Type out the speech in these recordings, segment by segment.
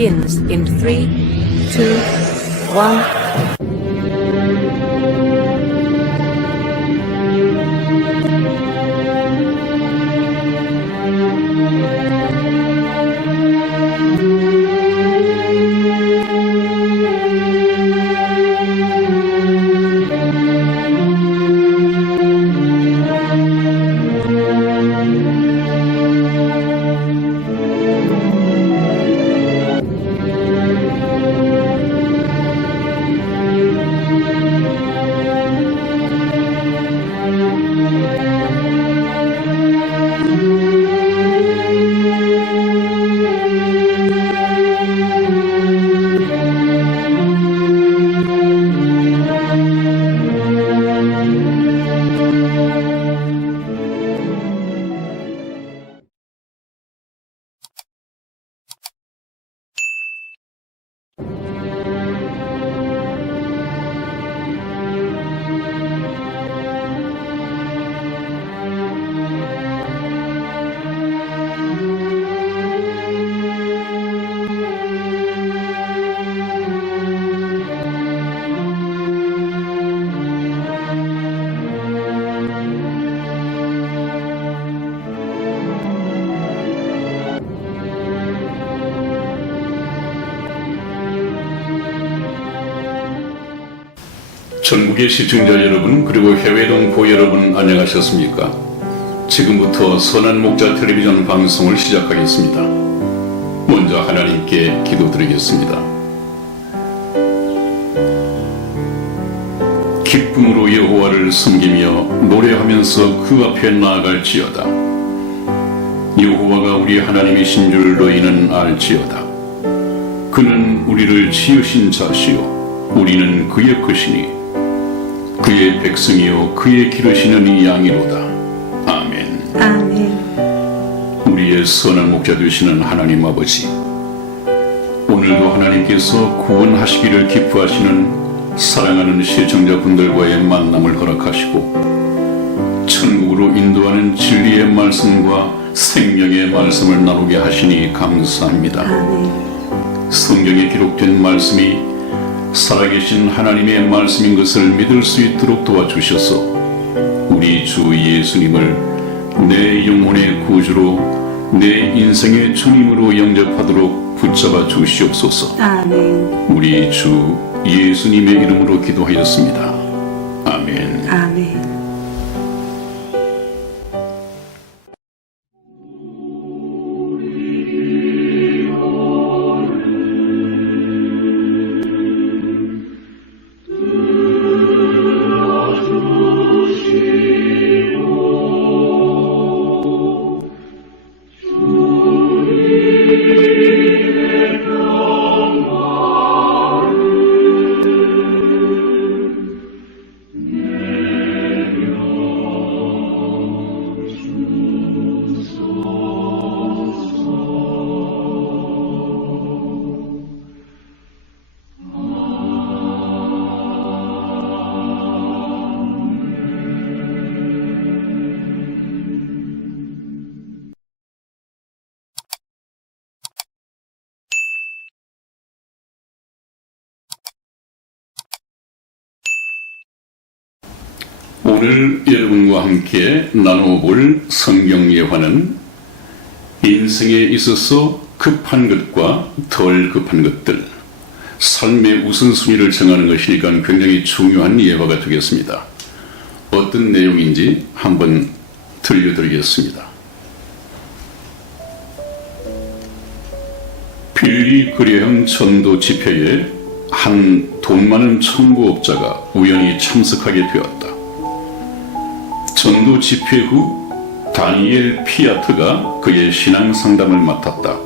begins in 3, 2, 1. 전국의 시청자 여러분, 그리고 해외 동포 여러분, 안녕하셨습니까? 지금부터 선한 목자 텔레비전 방송을 시작하겠습니다. 먼저 하나님께 기도드리겠습니다. 기쁨으로 여호와를 섬기며 노래하면서 그 앞에 나아갈지어다. 여호와가 우리 하나님이신 줄 너희는 알지어다. 그는 우리를 지으신 자시요 우리는 그의 것이니 그의 백성이요 그의 기르시는 이 양이로다. 아멘. 아멘. 우리의 선한 목자 되시는 하나님 아버지, 오늘도 하나님께서 구원하시기를 기뻐하시는 사랑하는 시청자분들과의 만남을 허락하시고 천국으로 인도하는 진리의 말씀과 생명의 말씀을 나누게 하시니 감사합니다. 아멘. 성경에 기록된 말씀이 살아계신 하나님의 말씀인 것을 믿을 수 있도록 도와주셔서 우리 주 예수님을 내 영혼의 구주로, 내 인생의 주님으로 영접하도록 붙잡아 주시옵소서. 아멘. 우리 주 예수님의 이름으로 기도하였습니다. 아멘. 아멘. 오늘 여러분과 함께 나눠볼 성경 예화는 인생에 있어서 급한 것과 덜 급한 것들, 삶의 우선순위를 정하는 것이니까 굉장히 중요한 예화가 되겠습니다. 어떤 내용인지 한번 들려드리겠습니다. 빌리 그레엄 전도 집회에 한 돈 많은 청부업자가 우연히 참석하게 되었다. 전도 집회 후 다니엘 피아트가 그의 신앙 상담을 맡았다.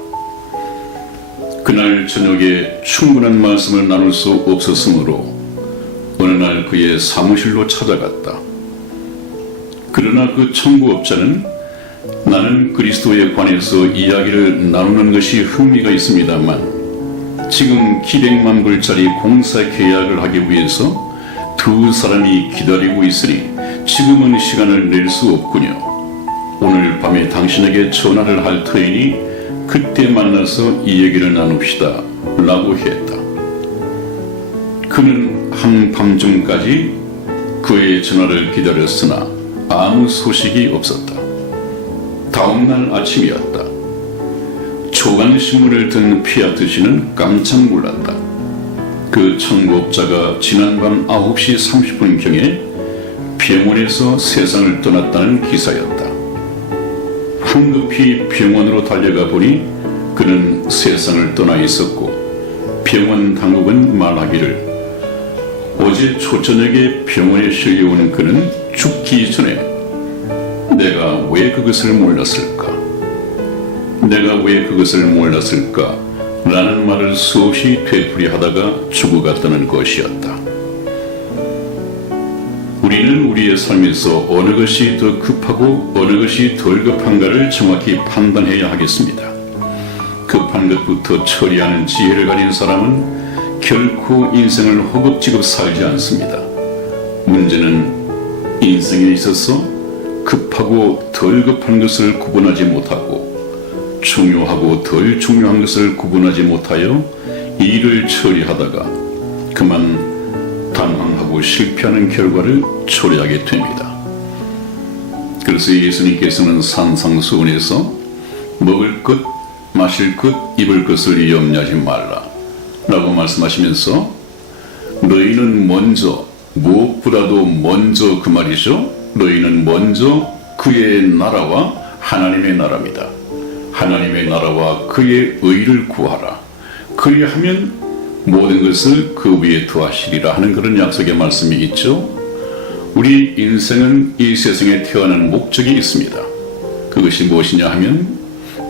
그날 저녁에 충분한 말씀을 나눌 수 없었으므로 어느 날 그의 사무실로 찾아갔다. 그러나 그 청부업자는 나는 그리스도에 관해서 이야기를 나누는 것이 흥미가 있습니다만 지금 기백만 불짜리 공사 계약을 하기 위해서 두 사람이 기다리고 있으니 지금은 시간을 낼 수 없군요. 오늘 밤에 당신에게 전화를 할 터이니 그때 만나서 이 얘기를 나눕시다 라고 했다. 그는 한밤중까지 그의 전화를 기다렸으나 아무 소식이 없었다. 다음날 아침이었다. 조간신문을 든 피아트 씨는 깜짝 놀랐다. 그 청부업자가 지난밤 9시 30분경에 병원에서 세상을 떠났다는 기사였다. 황급히 병원으로 달려가 보니 그는 세상을 떠나 있었고 병원 당국은 말하기를 어제 초저녁에 병원에 실려온 그는 죽기 전에 내가 왜 그것을 몰랐을까? 내가 왜 그것을 몰랐을까? 라는 말을 수없이 되풀이하다가 죽어갔다는 것이었다. 우리는 우리의 삶에서 어느 것이 더 급하고 어느 것이 덜 급한가를 정확히 판단해야 하겠습니다. 급한 것부터 처리하는 지혜를 가진 사람은 결코 인생을 허겁지겁 살지 않습니다. 문제는 인생에 있어서 급하고 덜 급한 것을 구분하지 못하고 중요하고 덜 중요한 것을 구분하지 못하여 일을 처리하다가 그만 당황하고 실패하는 결과를 초래하게 됩니다. 그래서 예수님께서는 산상수훈에서 먹을 것, 마실 것, 입을 것을 염려하지 말라 라고 말씀하시면서 너희는 먼저, 무엇보다도 먼저 그 말이죠. 너희는 먼저 그의 나라와 하나님의 나라입니다. 하나님의 나라와 그의 의를 구하라. 그리하면 모든 것을 그 위에 더하시리라 하는 그런 약속의 말씀이 있죠. 우리 인생은 이 세상에 태어나는 목적이 있습니다. 그것이 무엇이냐 하면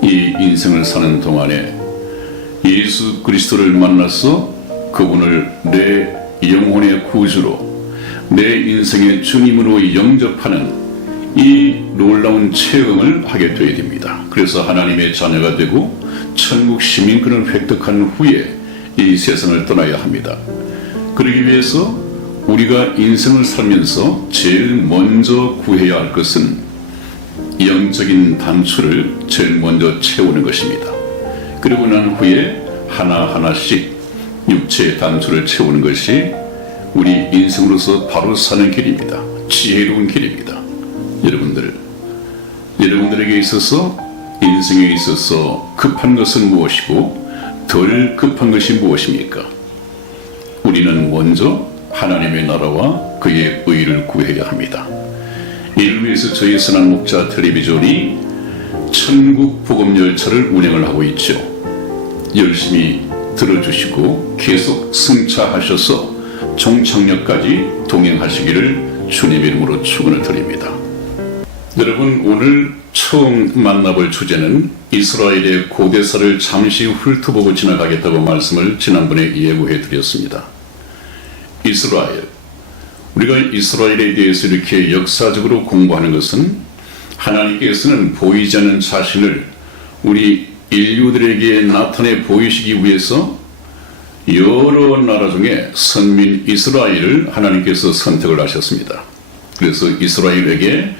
이 인생을 사는 동안에 예수 그리스도를 만나서 그분을 내 영혼의 구주로 내 인생의 주님으로 영접하는 이 놀라운 체험을 하게 되어야 됩니다. 그래서 하나님의 자녀가 되고 천국 시민권을 획득한 후에 이 세상을 떠나야 합니다. 그러기 위해서 우리가 인생을 살면서 제일 먼저 구해야 할 것은 영적인 단추를 제일 먼저 채우는 것입니다. 그리고 난 후에 하나하나씩 육체의 단추를 채우는 것이 우리 인생으로서 바로 사는 길입니다. 지혜로운 길입니다. 여러분들에게 있어서 인생에 있어서 급한 것은 무엇이고 덜 급한 것이 무엇입니까? 우리는 먼저 하나님의 나라와 그의 의를 구해야 합니다. 이를 위해서 저희 선한 목자 텔레비전이 천국 복음 열차를 운행을 하고 있죠. 열심히 들어주시고 계속 승차하셔서 종착역까지 동행하시기를 주님의 이름으로 축원을 드립니다. 여러분, 오늘 처음 만나볼 주제는 이스라엘의 고대사를 잠시 훑어보고 지나가겠다고 말씀을 지난번에 예고해 드렸습니다. 이스라엘, 우리가 이스라엘에 대해서 이렇게 역사적으로 공부하는 것은 하나님께서는 보이지 않는 자신을 우리 인류들에게 나타내 보이시기 위해서 여러 나라 중에 선민 이스라엘을 하나님께서 선택을 하셨습니다. 그래서 이스라엘에게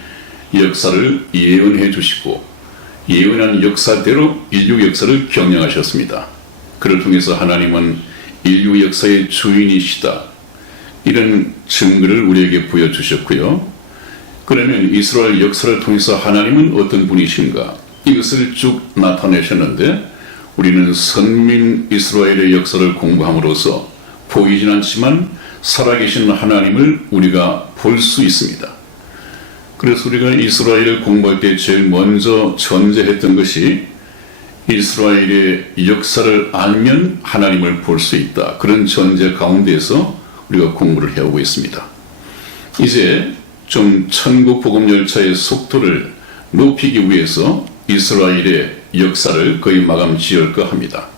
역사를 예언해 주시고 예언한 역사대로 인류 역사를 경영하셨습니다. 그를 통해서 하나님은 인류 역사의 주인이시다, 이런 증거를 우리에게 보여주셨고요. 그러면 이스라엘 역사를 통해서 하나님은 어떤 분이신가, 이것을 쭉 나타내셨는데 우리는 선민 이스라엘의 역사를 공부함으로써 보이진 않지만 살아계신 하나님을 우리가 볼 수 있습니다. 그래서 우리가 이스라엘을 공부할 때 제일 먼저 전제했던 것이 이스라엘의 역사를 알면 하나님을 볼 수 있다, 그런 전제 가운데에서 우리가 공부를 해오고 있습니다. 이제 좀 천국 복음 열차의 속도를 높이기 위해서 이스라엘의 역사를 거의 마감 지을까 합니다.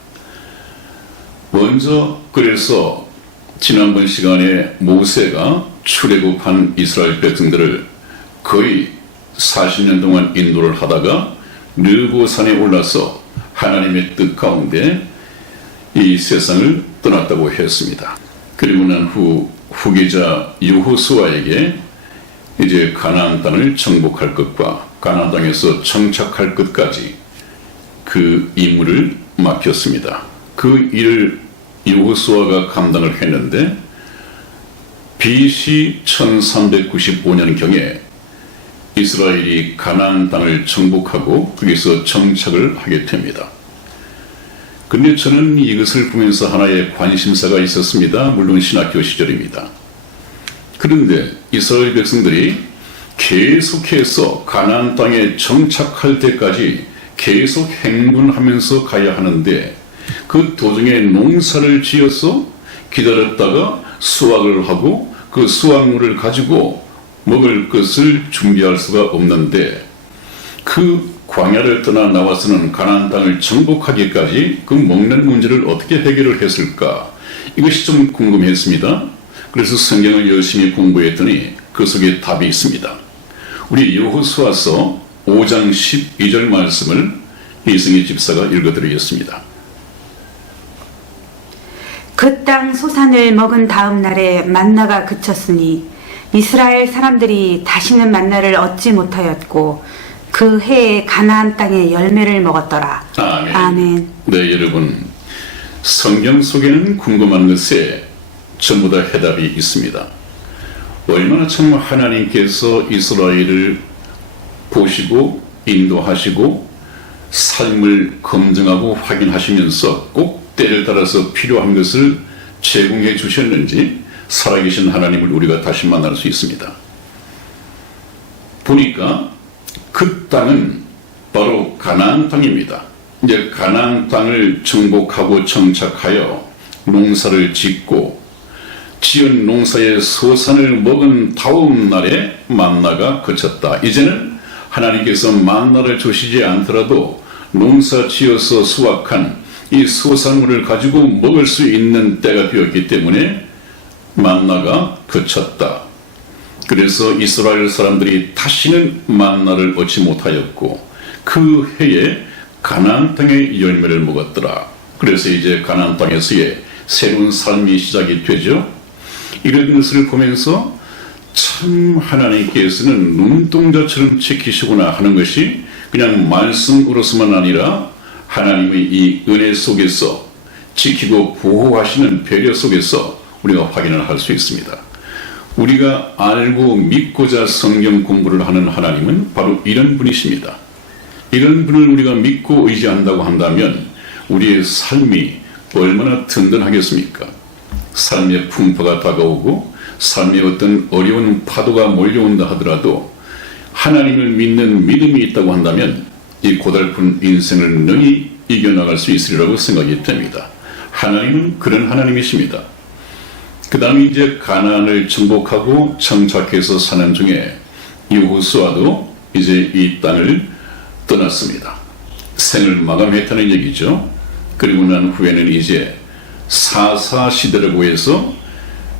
먼저 그래서 지난번 시간에 모세가 출애굽한 이스라엘 백성들을 거의 40년 동안 인도를 하다가 느보산에 올라서 하나님의 뜻 가운데 이 세상을 떠났다고 했습니다. 그리고 난 후계자 여호수아에게 이제 가나안 땅을 정복할 것과 가나안 땅에서 정착할 것까지 그 임무를 맡겼습니다. 그 일을 여호수아가 감당을 했는데 BC 1395년경에 이스라엘이 가나안 땅을 정복하고 거기서 정착을 하게 됩니다. 근데 저는 이것을 보면서 하나의 관심사가 있었습니다. 물론 신학교 시절입니다. 그런데 이스라엘 백성들이 계속해서 가나안 땅에 정착할 때까지 계속 행군하면서 가야 하는데 그 도중에 농사를 지어서 기다렸다가 수확을 하고 그 수확물을 가지고 먹을 것을 준비할 수가 없는데 그 광야를 떠나 나와서는 가나안 땅을 정복하기까지 그 먹는 문제를 어떻게 해결을 했을까? 이것이 좀 궁금했습니다. 그래서 성경을 열심히 공부했더니 그 속에 답이 있습니다. 우리 여호수아서 5장 12절 말씀을 이승희 집사가 읽어드리겠습니다. 그 땅 소산을 먹은 다음 날에 만나가 그쳤으니 이스라엘 사람들이 다시는 만나를 얻지 못하였고 그 해에 가나안 땅의 열매를 먹었더라. 아멘. 아멘. 네, 여러분, 성경 속에는 궁금한 것에 전부 다 해답이 있습니다. 얼마나 참 하나님께서 이스라엘을 보시고 인도하시고 삶을 검증하고 확인하시면서 꼭 때를 따라서 필요한 것을 제공해 주셨는지 살아계신 하나님을 우리가 다시 만날 수 있습니다. 보니까 그 땅은 바로 가나안 땅입니다. 이제 가나안 땅을 정복하고 정착하여 농사를 짓고 지은 농사의 소산을 먹은 다음 날에 만나가 그쳤다. 이제는 하나님께서 만나를 주시지 않더라도 농사 지어서 수확한 이 소산물을 가지고 먹을 수 있는 때가 되었기 때문에 만나가 그쳤다. 그래서 이스라엘 사람들이 다시는 만나를 얻지 못하였고 그 해에 가나안 땅의 열매를 먹었더라. 그래서 이제 가나안 땅에서의 새로운 삶이 시작이 되죠. 이런 것을 보면서 참 하나님께서는 눈동자처럼 지키시구나 하는 것이 그냥 말씀으로서만 아니라 하나님의 이 은혜 속에서 지키고 보호하시는 배려 속에서 우리가 확인을 할 수 있습니다. 우리가 알고 믿고자 성경 공부를 하는 하나님은 바로 이런 분이십니다. 이런 분을 우리가 믿고 의지한다고 한다면 우리의 삶이 얼마나 든든하겠습니까? 삶의 풍파가 다가오고 삶의 어떤 어려운 파도가 몰려온다 하더라도 하나님을 믿는 믿음이 있다고 한다면 이 고달픈 인생을 능히 이겨나갈 수 있으리라고 생각이 됩니다. 하나님은 그런 하나님이십니다. 그 다음에 이제 가나안을 정복하고 정착해서 사는 중에 여호수아도 이제 이 땅을 떠났습니다. 생을 마감했다는 얘기죠. 그리고 난 후에는 이제 사사시대라고 해서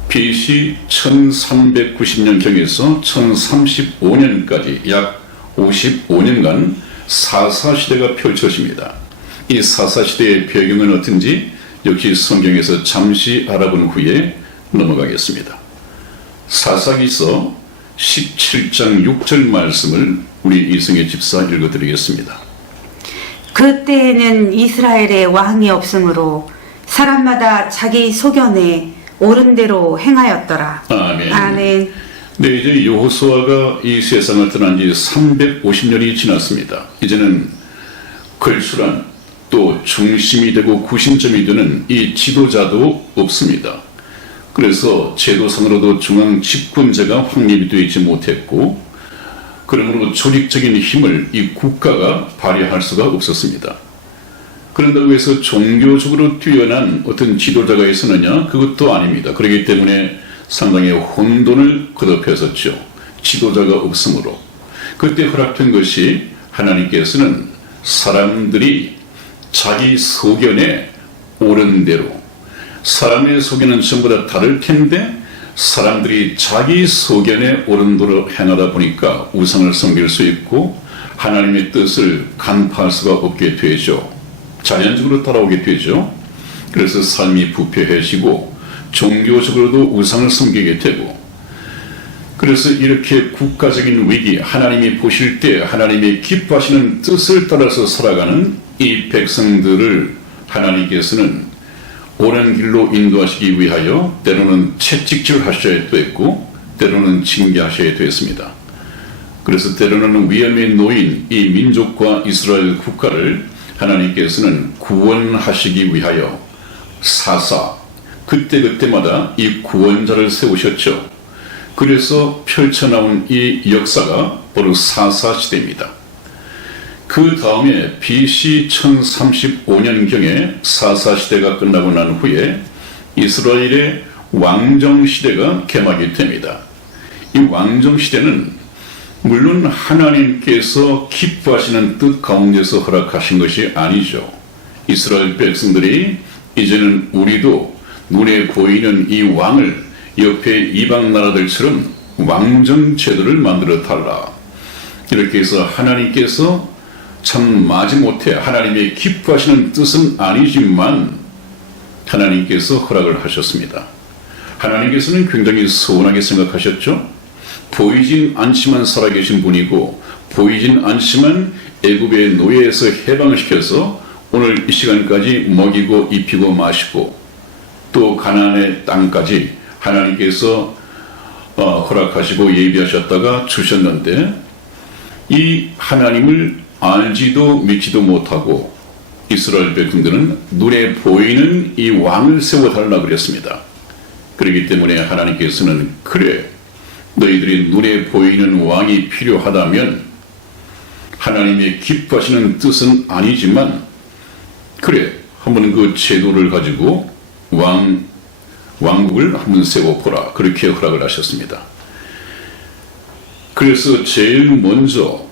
BC 1390년경에서 1035년까지 약 55년간 사사시대가 펼쳐집니다. 이 사사시대의 배경은 어떤지 역시 성경에서 잠시 알아본 후에 넘어가겠습니다. 사사기서 17장 6절 말씀을 우리 이승혜 집사 읽어드리겠습니다. 그때에는 이스라엘의 왕이 없으므로 사람마다 자기 소견에 옳은 대로 행하였더라. 아멘. 아멘. 네, 이제 여호수아가 이 세상을 떠난 지 350년이 지났습니다. 이제는 걸출한 또 중심이 되고 구심점이 되는 이 지도자도 없습니다. 그래서 제도상으로도 중앙 집권제가 확립이 되어 있지 못했고 그러므로 조직적인 힘을 이 국가가 발휘할 수가 없었습니다. 그런다고 해서 종교적으로 뛰어난 어떤 지도자가 있었느냐? 그것도 아닙니다. 그렇기 때문에 상당히 혼돈을 거듭했었죠. 지도자가 없으므로. 그때 허락된 것이 하나님께서는 사람들이 자기 소견에 옳은 대로, 사람의 소견은 전부 다 다를 텐데 사람들이 자기 소견에 옳은 대로 행하다 보니까 우상을 섬길 수 있고 하나님의 뜻을 간파할 수가 없게 되죠. 자연적으로 따라오게 되죠. 그래서 삶이 부패해지고 종교적으로도 우상을 섬기게 되고, 그래서 이렇게 국가적인 위기, 하나님이 보실 때 하나님이 기뻐하시는 뜻을 따라서 살아가는 이 백성들을 하나님께서는 옳은 길로 인도하시기 위하여 때로는 채찍질하셔야 됐고 때로는 징계하셔야 됐습니다. 그래서 때로는 위험에 놓인 이 민족과 이스라엘 국가를 하나님께서는 구원하시기 위하여 사사 그때그때마다 이 구원자를 세우셨죠. 그래서 펼쳐나온 이 역사가 바로 사사시대입니다. 그 다음에 BC 1035년경에 사사시대가 끝나고 난 후에 이스라엘의 왕정시대가 개막이 됩니다. 이 왕정시대는 물론 하나님께서 기뻐하시는 뜻 가운데서 허락하신 것이 아니죠. 이스라엘 백성들이 이제는 우리도 눈에 보이는 이 왕을 옆에 이방 나라들처럼 왕정 제도를 만들어 달라. 이렇게 해서 하나님께서 참 마지못해 하나님의 기뻐하시는 뜻은 아니지만 하나님께서 허락을 하셨습니다. 하나님께서는 굉장히 서운하게 생각하셨죠. 보이진 않지만 살아계신 분이고 보이진 않지만 애굽의 노예에서 해방을 시켜서 오늘 이 시간까지 먹이고 입히고 마시고 또 가나안의 땅까지 하나님께서 허락하시고 예비하셨다가 주셨는데 이 하나님을 알지도 믿지도 못하고 이스라엘 백성들은 눈에 보이는 이 왕을 세워달라 그랬습니다. 그렇기 때문에 하나님께서는 그래 너희들이 눈에 보이는 왕이 필요하다면 하나님의 기뻐하시는 뜻은 아니지만 그래 한번 그 제도를 가지고 왕국을 한번 세워보라 그렇게 허락을 하셨습니다. 그래서 제일 먼저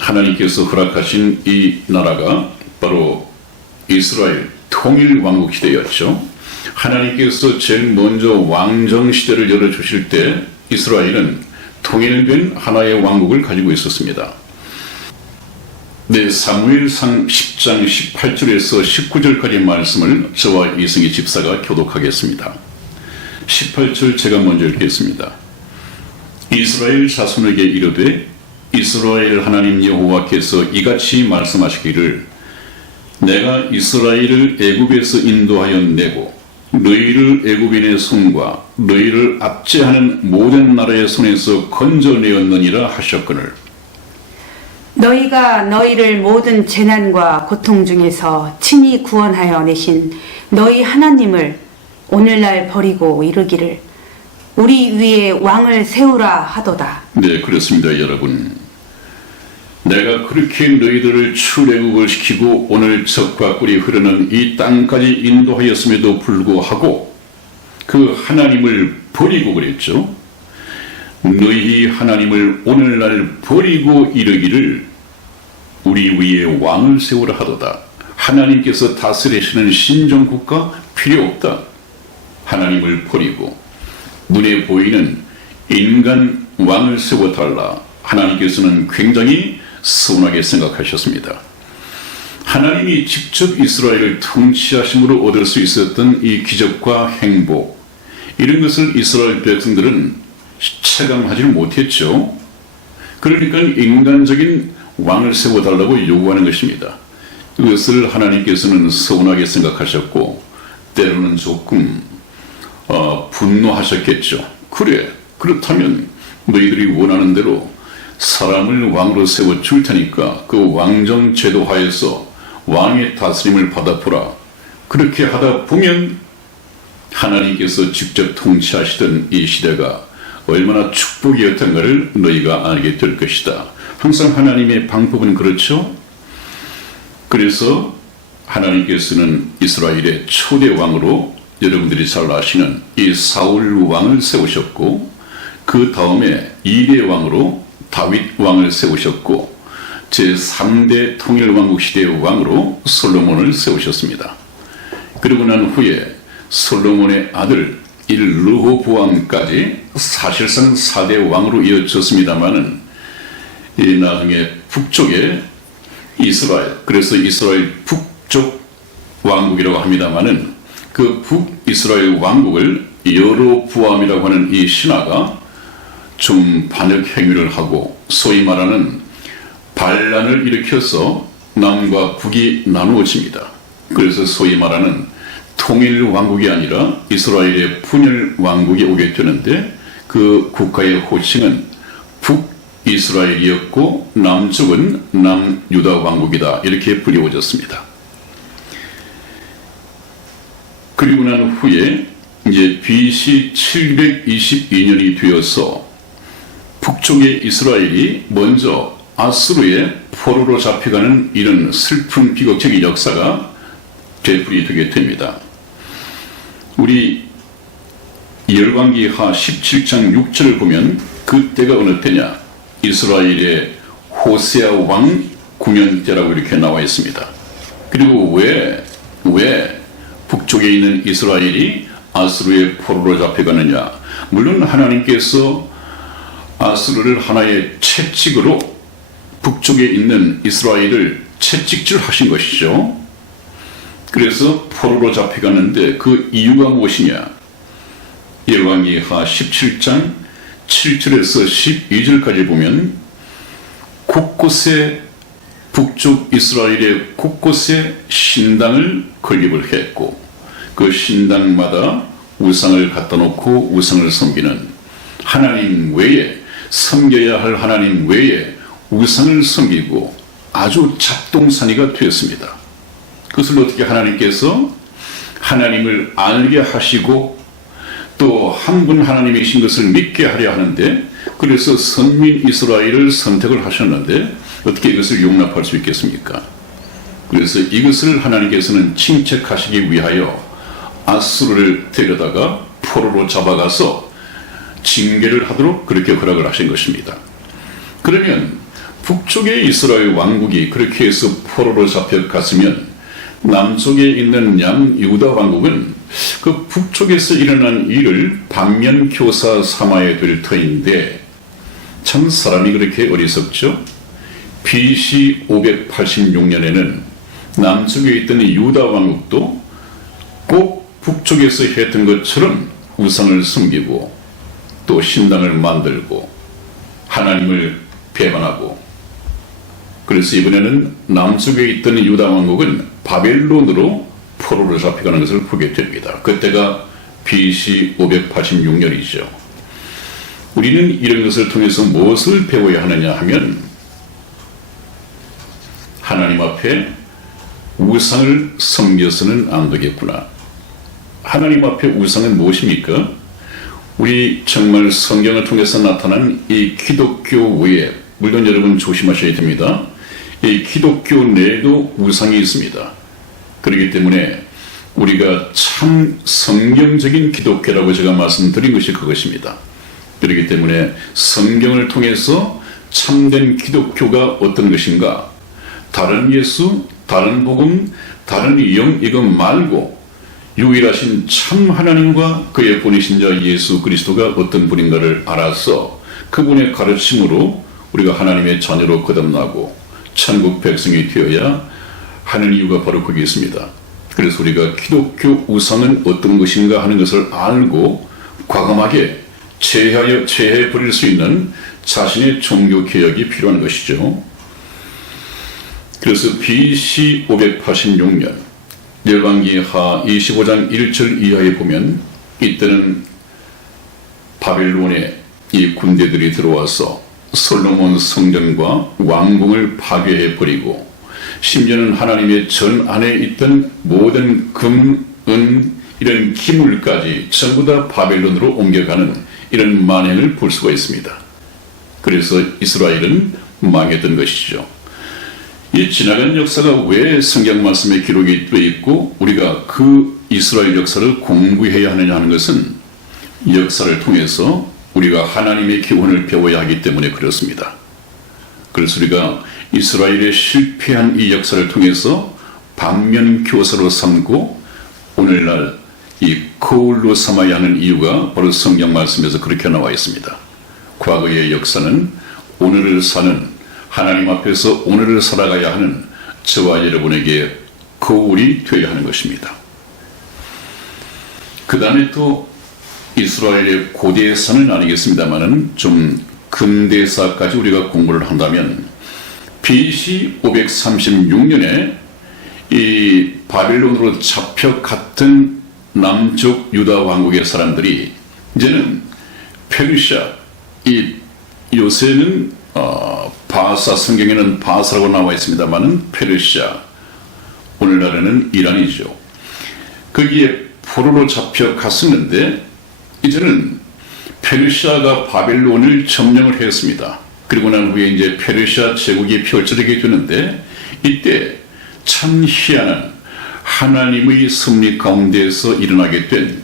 하나님께서 허락하신 이 나라가 바로 이스라엘 통일왕국 시대였죠. 하나님께서 제일 먼저 왕정시대를 열어주실 때 이스라엘은 통일된 하나의 왕국을 가지고 있었습니다. 네, 사무엘상 10장 18절에서 19절까지 말씀을 저와 이승희 집사가 교독하겠습니다. 18절 제가 먼저 읽겠습니다. 이스라엘 자손에게 이르되 이스라엘 하나님 여호와께서 이같이 말씀하시기를 내가 이스라엘을 애굽에서 인도하여 내고 너희를 애굽인의 손과 너희를 압제하는 모든 나라의 손에서 건져내었느니라 하셨거늘 너희가 너희를 모든 재난과 고통 중에서 친히 구원하여 내신 너희 하나님을 오늘날 버리고 이르기를 우리 위에 왕을 세우라 하도다. 네, 그렇습니다, 여러분. 내가 그렇게 너희들을 출애굽을 시키고 오늘 젖과 꿀이 흐르는 이 땅까지 인도하였음에도 불구하고 그 하나님을 버리고 그랬죠. 너희 하나님을 오늘날 버리고 이르기를 우리 위에 왕을 세우라 하도다. 하나님께서 다스리시는 신정국가 필요 없다. 하나님을 버리고 눈에 보이는 인간 왕을 세워달라. 하나님께서는 굉장히 서운하게 생각하셨습니다. 하나님이 직접 이스라엘을 통치하심으로 얻을 수 있었던 이 기적과 행복, 이런 것을 이스라엘 백성들은 체감하지 못했죠. 그러니까 인간적인 왕을 세워달라고 요구하는 것입니다. 그것을 하나님께서는 서운하게 생각하셨고 때로는 조금 분노하셨겠죠. 그래, 그렇다면 너희들이 원하는 대로 사람을 왕으로 세워줄 테니까 그 왕정 제도 하에서 왕의 다스림을 받아보라. 그렇게 하다 보면 하나님께서 직접 통치하시던 이 시대가 얼마나 축복이었던가를 너희가 알게 될 것이다. 항상 하나님의 방법은 그렇죠. 그래서 하나님께서는 이스라엘의 초대 왕으로 여러분들이 잘 아시는 이 사울 왕을 세우셨고 그 다음에 2대 왕으로 다윗 왕을 세우셨고 제3대 통일왕국 시대의 왕으로 솔로몬을 세우셨습니다. 그리고 난 후에 솔로몬의 아들 르호보암까지 사실상 4대 왕으로 이어졌습니다마는 이 나중에 북쪽에 이스라엘, 그래서 이스라엘 북쪽 왕국이라고 합니다마는 그 북이스라엘 왕국을 여로보암이라고 하는 이 신하가 좀 반역 행위를 하고 소위 말하는 반란을 일으켜서 남과 북이 나누어집니다. 그래서 소위 말하는 통일 왕국이 아니라 이스라엘의 분열 왕국이 오게 되는데 그 국가의 호칭은 북이스라엘이었고 남쪽은 남유다 왕국이다 이렇게 불리워졌습니다. 그리고 난 후에 이제 BC 722년이 되어서 북쪽의 이스라엘이 먼저 아수르의 포로로 잡혀가는 이런 슬픈 비극적인 역사가 되풀이 되게 됩니다. 우리 열왕기하 17장 6절을 보면 그때가 어느 때냐? 이스라엘의 호세아 왕 9년 때라고 이렇게 나와 있습니다. 그리고 왜 북쪽에 있는 이스라엘이 아수르의 포로로 잡혀가느냐? 물론 하나님께서 아수르를 하나의 채찍으로 북쪽에 있는 이스라엘을 채찍질 하신 것이죠. 그래서 포로로 잡혀가는데 그 이유가 무엇이냐? 열왕기하 17장 7절에서 12절까지 보면 곳곳에 북쪽 이스라엘의 곳곳에 신당을 건립을 했고 그 신당마다 우상을 갖다 놓고 우상을 섬기는 하나님 외에 섬겨야 할 하나님 외에 우상을 섬기고 아주 잡동사니가 되었습니다. 그것을 어떻게 하나님께서 하나님을 알게 하시고 또 한 분 하나님이신 것을 믿게 하려 하는데 그래서 선민 이스라엘을 선택을 하셨는데 어떻게 이것을 용납할 수 있겠습니까? 그래서 이것을 하나님께서는 칭책하시기 위하여 아수르를 데려다가 포로로 잡아가서 징계를 하도록 그렇게 허락을 하신 것입니다. 그러면 북쪽의 이스라엘 왕국이 그렇게 해서 포로로 잡혀갔으면 남쪽에 있는 남유다 왕국은 그 북쪽에서 일어난 일을 반면교사 삼아야 될 터인데 참 사람이 그렇게 어리석죠? BC 586년에는 남쪽에 있던 유다 왕국도 꼭 북쪽에서 했던 것처럼 우상을 섬기고 또 신당을 만들고 하나님을 배반하고 그래서 이번에는 남쪽에 있던 유다 왕국은 바벨론으로 포로로 잡혀가는 것을 보게 됩니다. 그때가 BC 586년이죠. 우리는 이런 것을 통해서 무엇을 배워야 하느냐 하면 하나님 앞에 우상을 섬겨서는 안 되겠구나. 하나님 앞에 우상은 무엇입니까? 우리 정말 성경을 통해서 나타난 이 기독교 외에 물론 여러분 조심하셔야 됩니다. 이 기독교 내에도 우상이 있습니다. 그렇기 때문에 우리가 참 성경적인 기독교라고 제가 말씀드린 것이 그것입니다. 그렇기 때문에 성경을 통해서 참된 기독교가 어떤 것인가? 다른 예수, 다른 복음, 다른 영 이것 말고 유일하신 참 하나님과 그의 보내신 자 예수 그리스도가 어떤 분인가를 알아서 그분의 가르침으로 우리가 하나님의 자녀로 거듭나고 천국 백성이 되어야 하는 이유가 바로 거기 있습니다. 그래서 우리가 기독교 우상은 어떤 것인가 하는 것을 알고 과감하게 제해해 버릴 수 있는 자신의 종교 개혁이 필요한 것이죠. 그래서 BC 586년 열왕기하 25장 1절 이하에 보면 이때는 바벨론에 이 군대들이 들어와서 솔로몬 성전과 왕궁을 파괴해 버리고 심지어는 하나님의 전 안에 있던 모든 금, 은 이런 기물까지 전부 다 바벨론으로 옮겨가는 이런 만행을 볼 수가 있습니다. 그래서 이스라엘은 망했던 것이죠. 이 지나간 역사가 왜 성경 말씀에 기록이 되어 있고 우리가 그 이스라엘 역사를 공부해야 하느냐 하는 것은 역사를 통해서 우리가 하나님의 기원을 배워야 하기 때문에 그렇습니다. 그래서 우리가 이스라엘의 실패한 이 역사를 통해서 반면교사로 삼고 오늘날 이 거울로 삼아야 하는 이유가 바로 성경 말씀에서 그렇게 나와 있습니다. 과거의 역사는 오늘을 사는 하나님 앞에서 오늘을 살아가야 하는 저와 여러분에게 거울이 되어야 하는 것입니다. 그 다음에 또 이스라엘의 고대사는 아니겠습니다만은 좀 근대사까지 우리가 공부를 한다면 BC 536년에 이 바빌론으로 잡혀갔던 남쪽 유다 왕국의 사람들이 이제는 페르시아, 이 요새는 바사, 성경에는 바사라고 나와 있습니다만은 페르시아, 오늘날에는 이란이죠. 거기에 포로로 잡혀갔었는데 이제는 페르시아가 바벨론을 점령을 했습니다. 그리고 난 후에 이제 페르시아 제국이 펼쳐지게 되는데 이때 참 희한한 하나님의 섭리 가운데에서 일어나게 된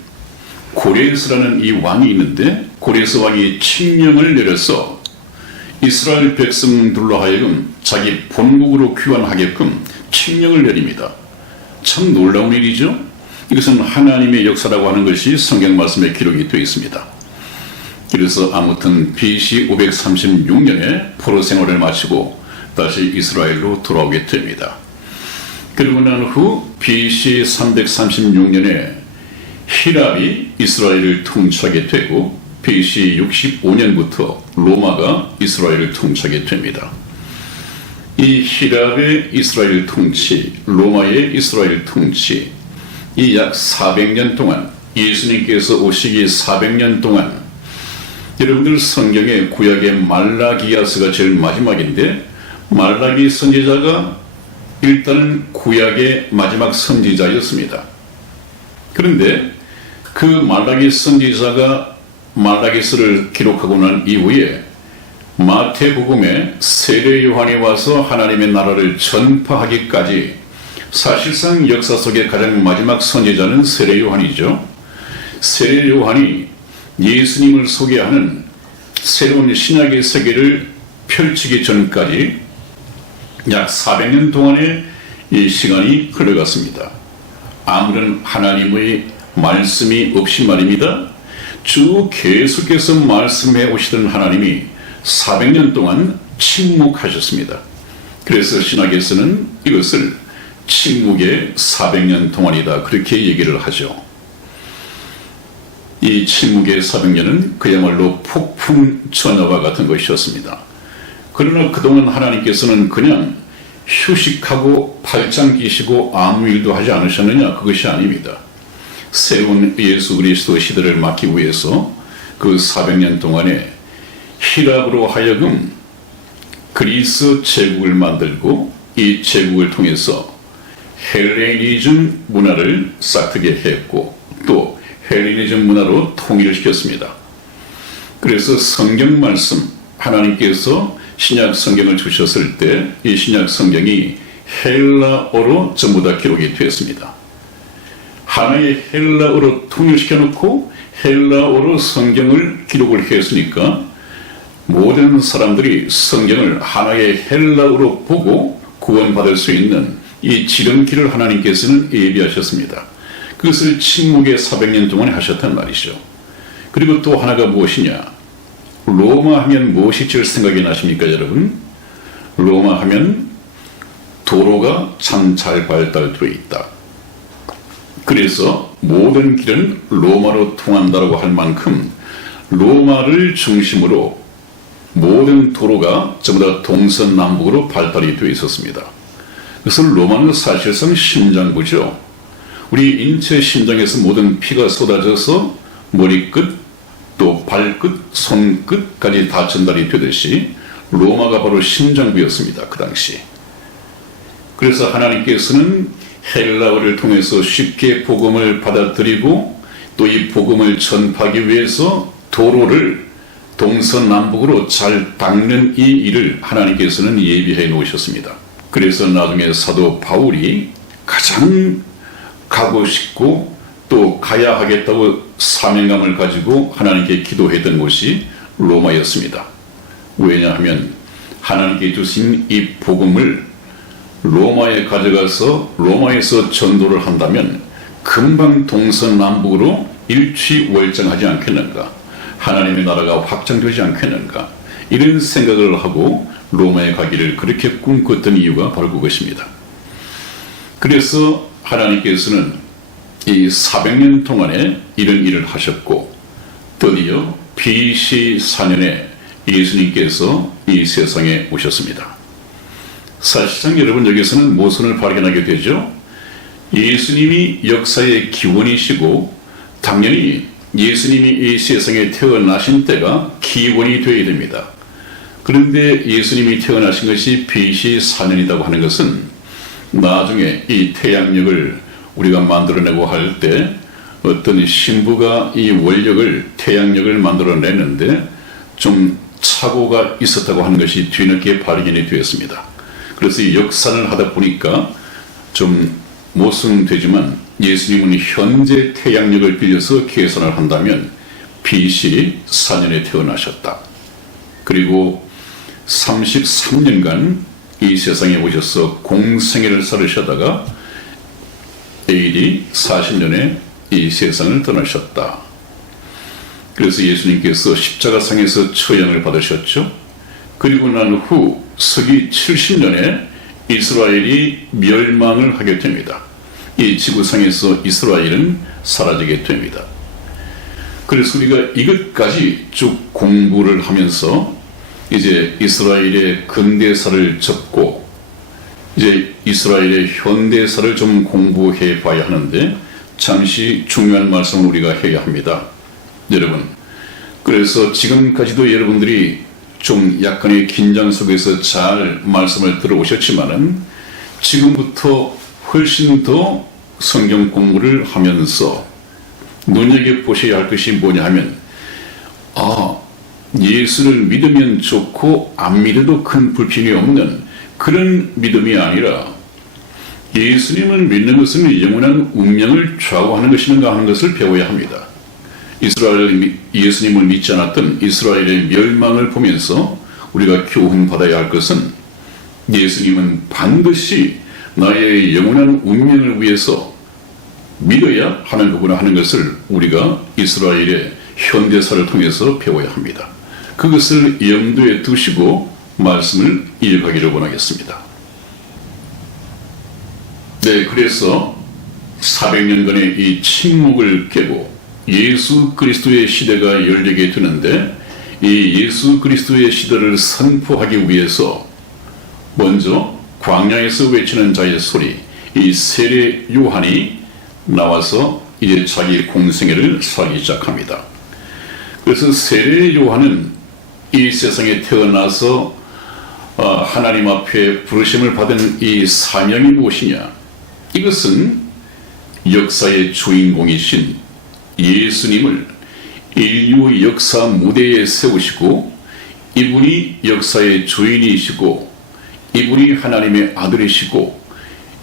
고레스라는 이 왕이 있는데, 고레스 왕이 칙령을 내려서 이스라엘 백성들로 하여금 자기 본국으로 귀환하게끔 칙령을 내립니다. 참 놀라운 일이죠. 이것은 하나님의 역사라고 하는 것이 성경 말씀에 기록이 되어 있습니다. 그래서 아무튼 BC 536년에 포로 생활을 마치고 다시 이스라엘로 돌아오게 됩니다. 그리고 난 후 BC 336년에 히랍이 이스라엘을 통치하게 되고 BC 65년부터 로마가 이스라엘을 통치하게 됩니다. 이 히랍의 이스라엘 통치, 로마의 이스라엘 통치, 이 약 400년 동안, 예수님께서 오시기 400년 동안, 여러분들 성경의 구약의 말라기야서가 제일 마지막인데, 말라기 선지자가 일단은 구약의 마지막 선지자였습니다. 그런데 그 말라기 선지자가 말라기서를 기록하고 난 이후에 마태복음에 세례 요한이 와서 하나님의 나라를 전파하기까지 사실상 역사 속의 가장 마지막 선지자는 세례 요한이죠. 세례 요한이 예수님을 소개하는 새로운 신약의 세계를 펼치기 전까지 약 400년 동안의 이 시간이 흘러갔습니다. 아무런 하나님의 말씀이 없이 말입니다. 쭉 계속해서 말씀해 오시던 하나님이 400년 동안 침묵하셨습니다. 그래서 신학에서는 이것을 침묵의 400년 동안이다, 그렇게 얘기를 하죠. 이 침묵의 400년은 그야말로 폭풍 전야와 같은 것이었습니다. 그러나 그동안 하나님께서는 그냥 휴식하고 팔짱 끼시고 아무 일도 하지 않으셨느냐? 그것이 아닙니다. 새로운 예수 그리스도 시대를 막기 위해서 그 400년 동안에 히랍으로 하여금 그리스 제국을 만들고 이 제국을 통해서 헬레니즘 문화를 싹트게 했고 또 헬레니즘 문화로 통일을 시켰습니다. 그래서 성경 말씀, 하나님께서 신약 성경을 주셨을 때 이 신약 성경이 헬라어로 전부 다 기록이 되었습니다. 하나의 헬라어로 통일시켜놓고 헬라어로 성경을 기록을 했으니까 모든 사람들이 성경을 하나의 헬라어로 보고 구원받을 수 있는 이 지름길을 하나님께서는 예비하셨습니다. 그것을 침묵의 400년 동안에 하셨단 말이죠. 그리고 또 하나가 무엇이냐? 로마 하면 무엇이 제일 생각이 나십니까, 여러분? 로마 하면 도로가 참 잘 발달되어 있다. 그래서 모든 길은 로마로 통한다고 할 만큼 로마를 중심으로 모든 도로가 전부 다 동서남북으로 발달이 되어 있었습니다. 그래서 로마는 사실상 심장부죠. 우리 인체 심장에서 모든 피가 쏟아져서 머리끝, 또 발끝, 손끝까지 다 전달이 되듯이 로마가 바로 심장부였습니다. 그 당시. 그래서 하나님께서는 헬라어를 통해서 쉽게 복음을 받아들이고 또 이 복음을 전파하기 위해서 도로를 동서남북으로 잘 닦는 이 일을 하나님께서는 예비해 놓으셨습니다. 그래서 나중에 사도 바울이 가장 가고 싶고 또 가야 하겠다고 사명감을 가지고 하나님께 기도했던 곳이 로마였습니다. 왜냐하면 하나님께 주신 이 복음을 로마에 가져가서 로마에서 전도를 한다면 금방 동서남북으로 일취월장하지 않겠는가? 하나님의 나라가 확장되지 않겠는가? 이런 생각을 하고 로마에 가기를 그렇게 꿈꿨던 이유가 바로 그것입니다. 그래서 하나님께서는 이 400년 동안에 이런 일을 하셨고 드디어 BC 4년에 예수님께서 이 세상에 오셨습니다. 사실상 여러분 여기서는 모순을 발견하게 되죠. 예수님이 역사의 기원이시고 당연히 예수님이 이 세상에 태어나신 때가 기원이 되어야 됩니다. 그런데 예수님이 태어나신 것이 BC 4년이라고 하는 것은 나중에 이 태양력을 우리가 만들어내고 할 때 어떤 신부가 이 원력을 태양력을 만들어내는데 좀 착오가 있었다고 하는 것이 뒤늦게 발견이 되었습니다. 그래서 이 역산을 하다 보니까 좀 모순되지만 예수님은 현재 태양력을 빌려서 계산을 한다면 BC 4년에 태어나셨다. 그리고 33년간 이 세상에 오셔서 공생애를 살으시다가 AD 40년에 이 세상을 떠나셨다. 그래서 예수님께서 십자가상에서 처형을 받으셨죠. 그리고 난 후 서기 70년에 이스라엘이 멸망을 하게 됩니다. 이 지구상에서 이스라엘은 사라지게 됩니다. 그래서 우리가 이것까지 쭉 공부를 하면서 이제 이스라엘의 근대사를 접고 이제 이스라엘의 현대사를 좀 공부해 봐야 하는데 잠시 중요한 말씀을 우리가 해야 합니다. 여러분, 그래서 지금까지도 여러분들이 좀 약간의 긴장 속에서 잘 말씀을 들어오셨지만은 지금부터 훨씬 더 성경 공부를 하면서 눈여겨보셔야 할 것이 뭐냐 하면 예수를 믿으면 좋고 안 믿어도 큰 불편이 없는 그런 믿음이 아니라 예수님을 믿는 것은 영원한 운명을 좌우하는 것인가 하는 것을 배워야 합니다. 예수님을 믿지 않았던 이스라엘의 멸망을 보면서 우리가 교훈받아야 할 것은 예수님은 반드시 나의 영원한 운명을 위해서 믿어야 하는 거구나 하는 것을 우리가 이스라엘의 현대사를 통해서 배워야 합니다. 그것을 염두에 두시고 말씀을 이어가기를 원하겠습니다. 네, 그래서 400년간의 이 침묵을 깨고 예수 그리스도의 시대가 열리게 되는데 이 예수 그리스도의 시대를 선포하기 위해서 먼저 광야에서 외치는 자의 소리, 이 세례 요한이 나와서 이제 자기 공생애를 살기 시작합니다. 그래서 세례 요한은 이 세상에 태어나서 하나님 앞에 부르심을 받은 이 사명이 무엇이냐? 이것은 역사의 주인공이신 예수님을 인류 역사 무대에 세우시고 이분이 역사의 주인이시고 이분이 하나님의 아들이시고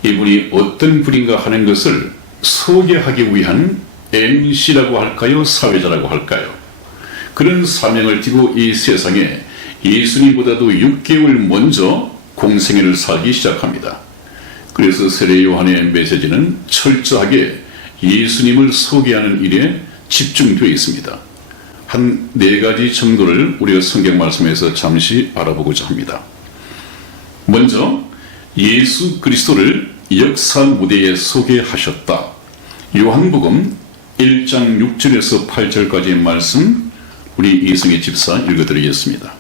이분이 어떤 분인가 하는 것을 소개하기 위한 MC라고 할까요? 사회자라고 할까요? 그런 사명을 띠고 이 세상에 예수님보다도 6개월 먼저 공생애를 살기 시작합니다. 그래서 세례 요한의 메시지는 철저하게 예수님을 소개하는 일에 집중되어 있습니다. 한 4가지 정도를 우리가 성경 말씀에서 잠시 알아보고자 합니다. 먼저 예수 그리스도를 역사 무대에 소개하셨다. 요한복음 1장 6절에서 8절까지의 말씀 우리 이승희 집사 읽어드리겠습니다.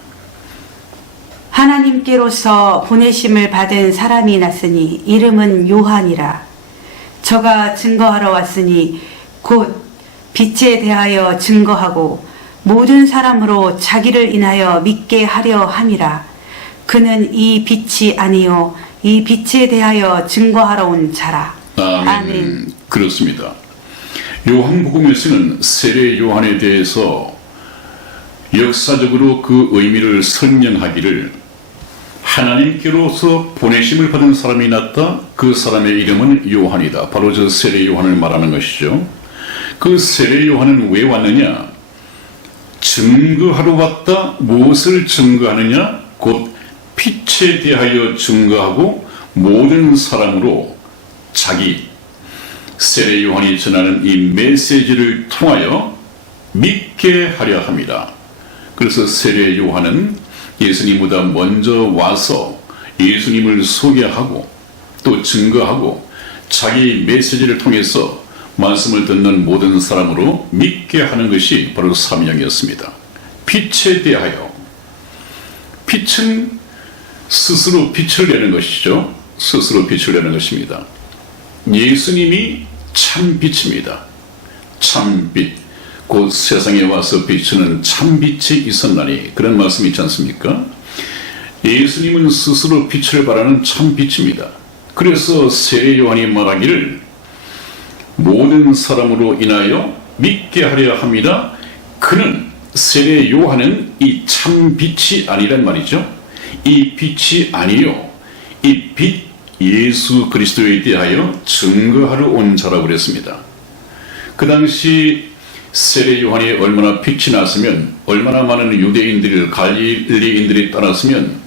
하나님께로서 보내심을 받은 사람이 났으니 이름은 요한이라. 저가 증거하러 왔으니 곧 빛에 대하여 증거하고 모든 사람으로 자기를 인하여 믿게 하려 함이라. 그는 이 빛이 아니요 이 빛에 대하여 증거하러 온 자라. 아멘. 그렇습니다. 요한복음에서는 세례 요한에 대해서 역사적으로 그 의미를 설명하기를 하나님께로서 보내심을 받은 사람이 났다. 그 사람의 이름은 요한이다. 바로 저 세례 요한을 말하는 것이죠. 그 세례 요한은 왜 왔느냐? 증거하러 왔다. 무엇을 증거하느냐? 곧 빛에 대하여 증거하고 모든 사람으로 자기 세례 요한이 전하는 이 메시지를 통하여 믿게 하려 합니다. 그래서 세례 요한은 예수님보다 먼저 와서 예수님을 소개하고 또 증거하고 자기 메시지를 통해서 말씀을 듣는 모든 사람으로 믿게 하는 것이 바로 사명이었습니다. 빛에 대하여. 빛은 스스로 빛을 내는 것이죠. 스스로 빛을 내는 것입니다. 예수님이 참빛입니다. 참빛, 곧 세상에 와서 비추는 참빛이 있었나니, 그런 말씀이 있지 않습니까? 예수님은 스스로 빛을 발하는 참빛입니다. 그래서 세례 요한이 말하기를 모든 사람으로 인하여 믿게 하려 합니다. 그는, 세례 요한은 이 참빛이 아니란 말이죠. 이 빛이 아니요, 이 빛 예수 그리스도에 대하여 증거하러 온 자라고 그랬습니다. 그 당시 세례 요한이 얼마나 빛이 났으면, 얼마나 많은 유대인들, 갈릴리인들이 따랐으면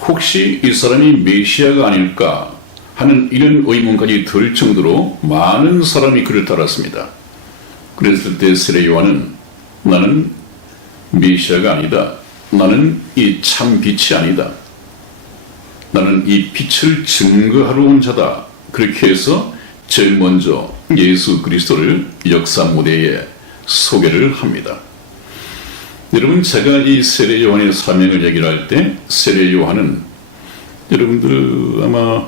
혹시 이 사람이 메시아가 아닐까 하는 이런 의문까지 들 정도로 많은 사람이 그를 따랐습니다. 그랬을 때 세례 요한은 나는 메시아가 아니다. 나는 이 참빛이 아니다. 나는 이 빛을 증거하러 온 자다. 그렇게 해서 제일 먼저 예수 그리스도를 역사 무대에 소개를 합니다. 여러분, 제가 이 세례 요한의 사명을 얘기를 할 때 세례 요한은 여러분들 아마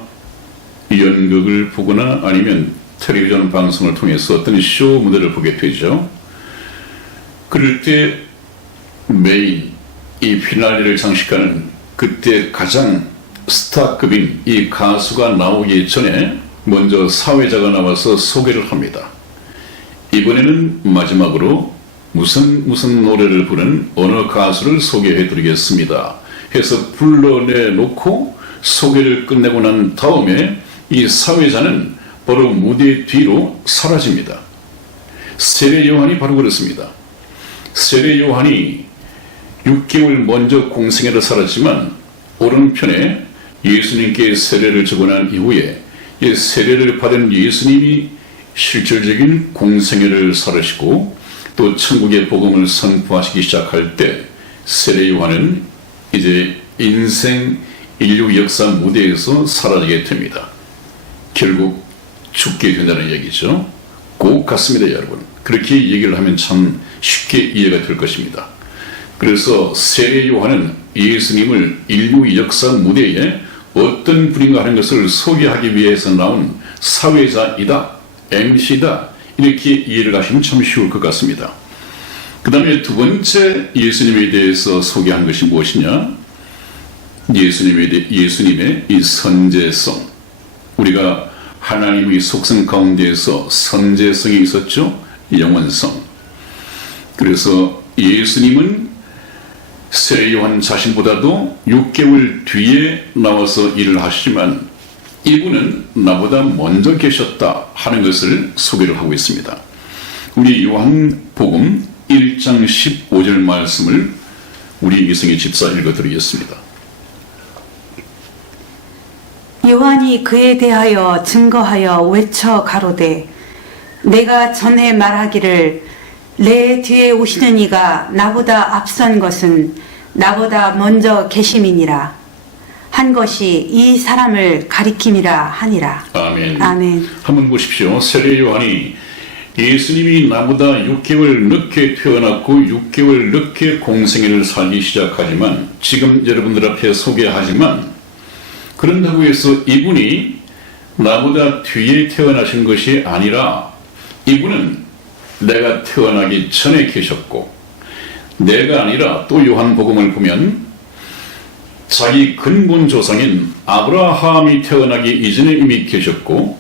연극을 보거나 아니면 텔레비전 방송을 통해서 어떤 쇼 무대를 보게 되죠. 그럴 때 메인, 이 피날레를 장식하는 그때 가장 스타급인 이 가수가 나오기 전에 먼저 사회자가 나와서 소개를 합니다. 이번에는 마지막으로 무슨 노래를 부른 어느 가수를 소개해 드리겠습니다 해서 불러내놓고 소개를 끝내고 난 다음에 이 사회자는 바로 무대 뒤로 사라집니다. 세례 요한이 바로 그렇습니다. 세례 요한이 6개월 먼저 공생애를 살았지만 오른편에 예수님께 세례를 주고 난 이후에 이 세례를 받은 예수님이 실질적인 공생애를 살으시고 또 천국의 복음을 선포하시기 시작할 때 세례 요한은 이제 인생 인류 역사 무대에서 사라지게 됩니다. 결국 죽게 된다는 얘기죠. 꼭 같습니다, 여러분. 그렇게 얘기를 하면 참 쉽게 이해가 될 것입니다. 그래서 세례 요한은 예수님을 인류 역사 무대에 어떤 분인가 하는 것을 소개하기 위해서 나온 사회자이다, MC다, 이렇게 이해를 하시면 참 쉬울 것 같습니다. 그 다음에 두 번째 예수님에 대해서 소개한 것이 무엇이냐? 예수님의 이 선제성. 우리가 하나님의 속성 가운데에서 선제성이 있었죠? 영원성. 그래서 예수님은 세례 요한 자신보다도 6개월 뒤에 나와서 일을 하시지만 이분은 나보다 먼저 계셨다 하는 것을 소개를 하고 있습니다. 우리 요한복음 1장 15절 말씀을 우리 이승희 집사 읽어드리겠습니다. 요한이 그에 대하여 증거하여 외쳐 가로되 내가 전에 말하기를 내 뒤에 오시는 이가 나보다 앞선 것은 나보다 먼저 계심이니라 한 것이 이 사람을 가리킴이라 하니라. 아멘. 아멘. 한번 보십시오. 세례 요한이 예수님이 나보다 6개월 늦게 태어났고 6개월 늦게 공생애를 살기 시작하지만 지금 여러분들 앞에 소개하지만 그런다고 해서 이분이 나보다 뒤에 태어나신 것이 아니라 이분은 내가 태어나기 전에 계셨고 내가 아니라 또 요한복음을 보면 자기 근본 조상인 아브라함이 태어나기 이전에 이미 계셨고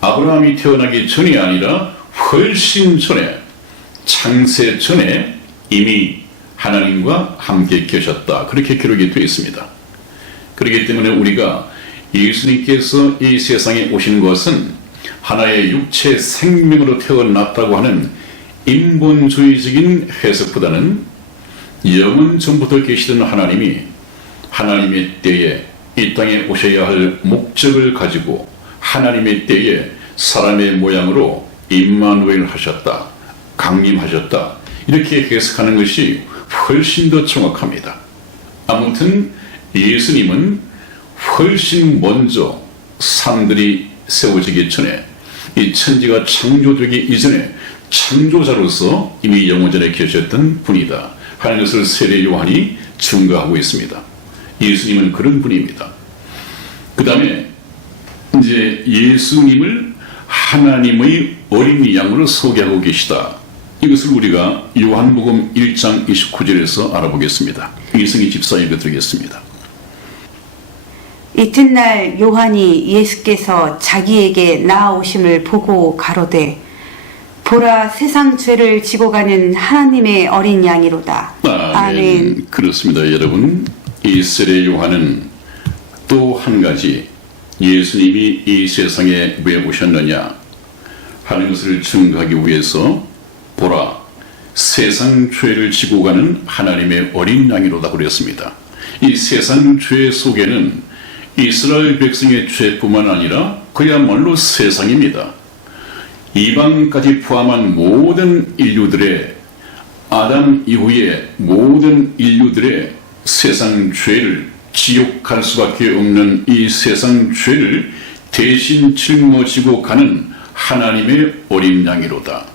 아브라함이 태어나기 전이 아니라 훨씬 전에 창세 전에 이미 하나님과 함께 계셨다. 그렇게 기록이 되어 있습니다. 그렇기 때문에 우리가 예수님께서 이 세상에 오신 것은 하나의 육체 생명으로 태어났다고 하는 인본주의적인 해석보다는 영원 전부터 계시던 하나님이 하나님의 때에 이 땅에 오셔야 할 목적을 가지고 하나님의 때에 사람의 모양으로 임마누엘 하셨다, 강림하셨다, 이렇게 해석하는 것이 훨씬 더 정확합니다. 아무튼 예수님은 훨씬 먼저 산들이 세워지기 전에 이 천지가 창조되기 이전에 창조자로서 이미 영원전에 계셨던 분이다 하는 것을 세례 요한이 증거하고 있습니다. 예수님은 그런 분입니다. 그 다음에 이제 예수님을 하나님의 어린 양으로 소개하고 계시다. 이것을 우리가 요한복음 1장 29절에서 알아보겠습니다. 이승희 집사 읽어드리겠습니다. 이튿날 요한이 예수께서 자기에게 나아오심을 보고 가로되 보라 세상 죄를 지고 가는 하나님의 어린 양이로다. 아멘. 그렇습니다. 여러분, 이 세례 요한은 또 한 가지 예수님이 이 세상에 왜 오셨느냐 하는 것을 증거하기 위해서 보라 세상 죄를 지고 가는 하나님의 어린 양이로다 그랬습니다. 이 세상 죄 속에는 이스라엘 백성의 죄뿐만 아니라 그야말로 세상입니다. 이방까지 포함한 모든 인류들의 아담 이후의 모든 인류들의 세상 죄를 지옥 갈 수밖에 없는 이 세상 죄를 대신 짊어지고 가는 하나님의 어린 양이로다.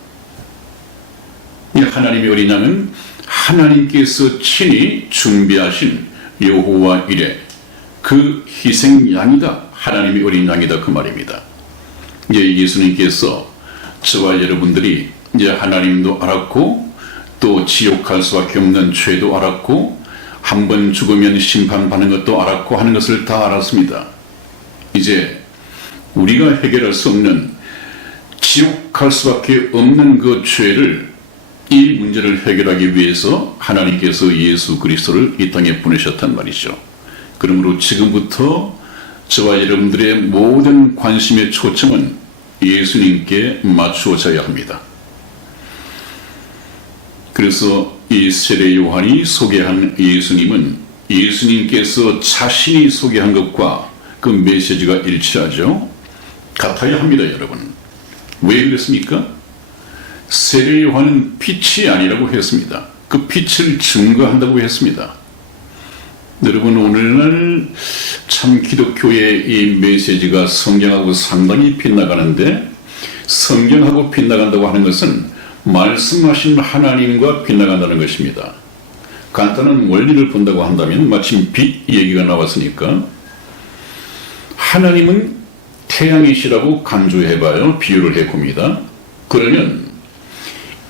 이 하나님의 어린 양은 하나님께서 친히 준비하신 여호와 이레 그 희생 양이다. 하나님의 어린 양이다 그 말입니다. 이제 예수님께서 저와 여러분들이 이제 하나님도 알았고 또 지옥 갈 수밖에 없는 죄도 알았고 한 번 죽으면 심판받는 것도 알았고 하는 것을 다 알았습니다. 이제 우리가 해결할 수 없는 지옥 갈 수밖에 없는 그 죄를 이 문제를 해결하기 위해서 하나님께서 예수 그리스도를 이 땅에 보내셨단 말이죠. 그러므로 지금부터 저와 여러분들의 모든 관심의 초점은 예수님께 맞추어져야 합니다. 그래서 이 세례 요한이 소개한 예수님은 예수님께서 자신이 소개한 것과 그 메시지가 일치하죠. 같아야 합니다, 여러분. 왜 그랬습니까? 세례 요한은 빛이 아니라고 했습니다. 그 빛을 증거한다고 했습니다. 여러분, 오늘날 참 기독교의 이 메시지가 성경하고 상당히 빗나가는데, 성경하고 빗나간다고 하는 것은 말씀하신 하나님과 빗나간다는 것입니다. 간단한 원리를 본다고 한다면 마침 빛 얘기가 나왔으니까 하나님은 태양이시라고 간주해봐요. 비유를 해봅니다. 그러면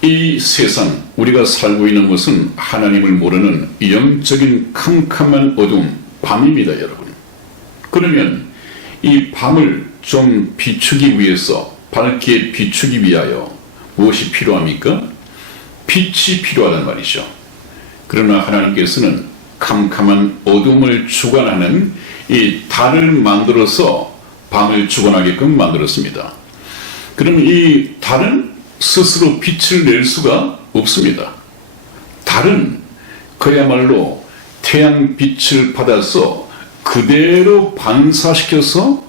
이 세상 우리가 살고 있는 것은 하나님을 모르는 영적인 캄캄한 어둠 밤입니다, 여러분. 그러면 이 밤을 좀 비추기 위해서 밝게 비추기 위하여 무엇이 필요합니까? 빛이 필요하단 말이죠. 그러나 하나님께서는 캄캄한 어둠을 주관하는 이 달을 만들어서 밤을 주관하게끔 만들었습니다. 그럼 이 달은 스스로 빛을 낼 수가 없습니다. 달은 그야말로 태양빛을 받아서 그대로 반사시켜서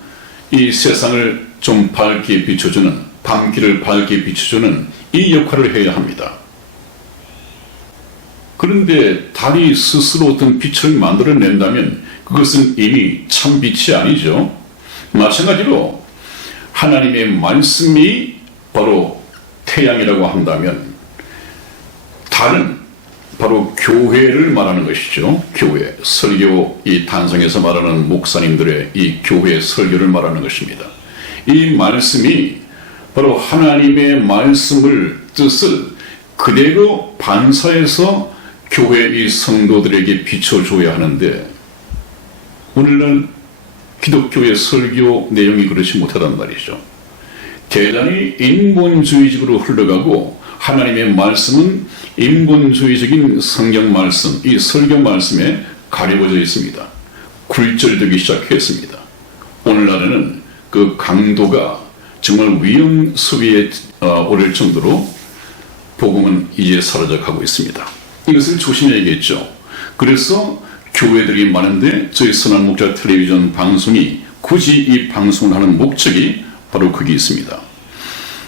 이 세상을 좀 밝게 비춰주는, 밤길을 밝게 비춰주는 이 역할을 해야 합니다. 그런데 달이 스스로 어떤 빛을 만들어낸다면 그것은 이미 참 빛이 아니죠. 마찬가지로 하나님의 말씀이 바로 태양이라고 한다면 달은 바로 교회를 말하는 것이죠. 교회, 설교, 이 단성에서 말하는 목사님들의 이 교회 설교를 말하는 것입니다. 이 말씀이 바로 하나님의 말씀을 뜻을 그대로 반사해서 교회 이 성도들에게 비춰줘야 하는데 오늘날 기독교의 설교 내용이 그렇지 못하단 말이죠. 대단히 인본주의적으로 흘러가고 하나님의 말씀은 인본주의적인 성경 말씀, 이 설교 말씀에 가려워져 있습니다. 굴절되기 시작했습니다. 오늘날에는 그 강도가 정말 위험 수위에 오를 정도로 복음은 이제 사라져가고 있습니다. 이것을 조심해야겠죠. 그래서 교회들이 많은데 저희 선한 목자 텔레비전 방송이 굳이 이 방송을 하는 목적이 바로 거기 있습니다.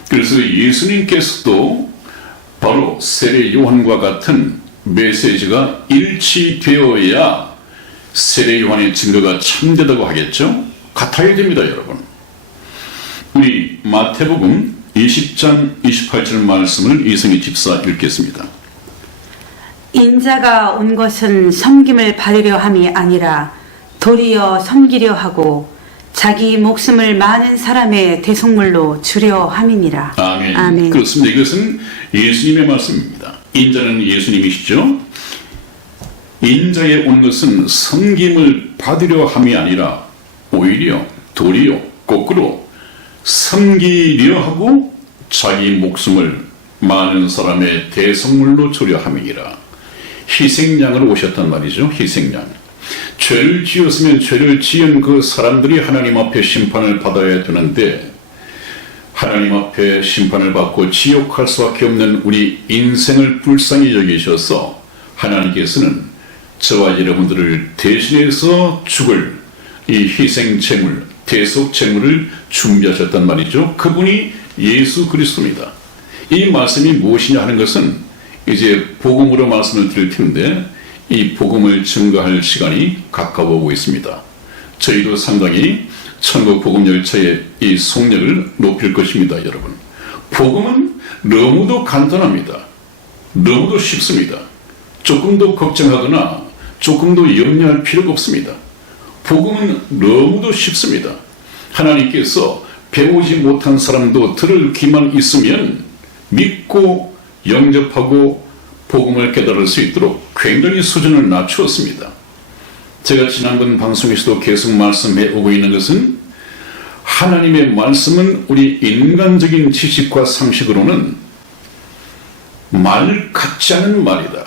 그래서 예수님께서도 바로 세례 요한과 같은 메시지가 일치되어야 세례 요한의 증거가 참되다고 하겠죠. 같아야 됩니다, 여러분. 우리 마태복음 20장 28절 말씀을 이승희 집사 읽겠습니다. 인자가 온 것은 섬김을 받으려 함이 아니라 도리어 섬기려 하고 자기 목숨을 많은 사람의 대속물로 주려 함이니라. 아멘. 아멘. 그렇습니다. 이것은 예수님의 말씀입니다. 인자는 예수님이시죠. 인자에 온 것은 섬김을 받으려 함이 아니라 오히려 도리어 거꾸로 섬기려 하고 자기 목숨을 많은 사람의 대속물로 주려 함이니라. 희생양으로 오셨단 말이죠. 희생양. 죄를 지었으면 죄를 지은 그 사람들이 하나님 앞에 심판을 받아야 되는데 하나님 앞에 심판을 받고 지옥할 수밖에 없는 우리 인생을 불쌍히 여기셔서 하나님께서는 저와 여러분들을 대신해서 죽을 이 희생 제물, 대속 제물을 준비하셨단 말이죠. 그분이 예수 그리스도입니다. 이 말씀이 무엇이냐 하는 것은 이제 복음으로 말씀을 드릴 텐데 이 복음을 증거할 시간이 가까워 오고 있습니다. 저희도 상당히 천국 복음 열차의 이 속력을 높일 것입니다, 여러분. 복음은 너무도 간단합니다. 너무도 쉽습니다. 조금도 걱정하거나 조금도 염려할 필요가 없습니다. 복음은 너무도 쉽습니다. 하나님께서 배우지 못한 사람도 들을 귀만 있으면 믿고 영접하고 복음을 깨달을 수 있도록 굉장히 수준을 낮추었습니다. 제가 지난번 방송에서도 계속 말씀해 오고 있는 것은 하나님의 말씀은 우리 인간적인 지식과 상식으로는 말 같지 않은 말이다.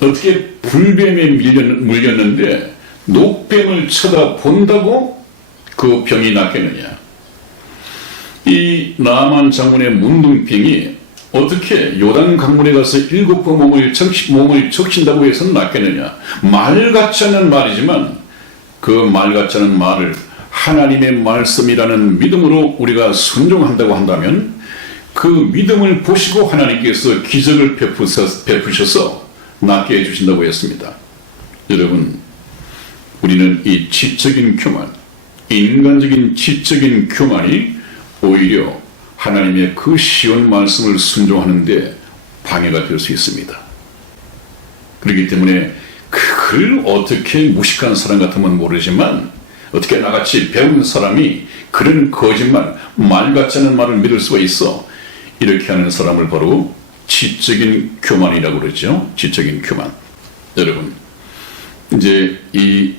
어떻게 불뱀에 물렸는데 녹뱀을 쳐다본다고 그 병이 낫겠느냐. 이 나만 장군의 문둥병이 어떻게 요단 강물에 가서 7번 몸을 적신다고 해서 낫겠느냐. 말 같지 않은 말이지만 그 말 같지 않은 말을 하나님의 말씀이라는 믿음으로 우리가 순종한다고 한다면 그 믿음을 보시고 하나님께서 기적을 베푸셔서 낫게 해주신다고 했습니다. 여러분, 우리는 이 지적인 교만, 인간적인 지적인 교만이 오히려 하나님의 그 쉬운 말씀을 순종하는데 방해가 될 수 있습니다. 그렇기 때문에 그걸 어떻게 무식한 사람 같으면 모르지만 어떻게 나같이 배운 사람이 그런 거짓말, 말 같지 않은 말을 믿을 수가 있어. 이렇게 하는 사람을 바로 지적인 교만이라고 그러죠. 지적인 교만. 여러분, 이제 이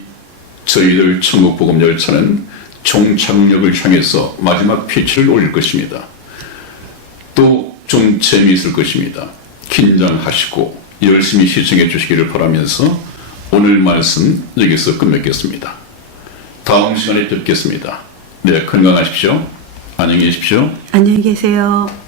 저희들 천국 복음 열차는 종착역을 향해서 마지막 피치를 올릴 것입니다. 또 좀 재미있을 것입니다. 긴장하시고 열심히 시청해 주시기를 바라면서 오늘 말씀 여기서 끝맺겠습니다. 다음 시간에 뵙겠습니다. 네, 건강하십시오. 안녕히 계십시오. 안녕히 계세요.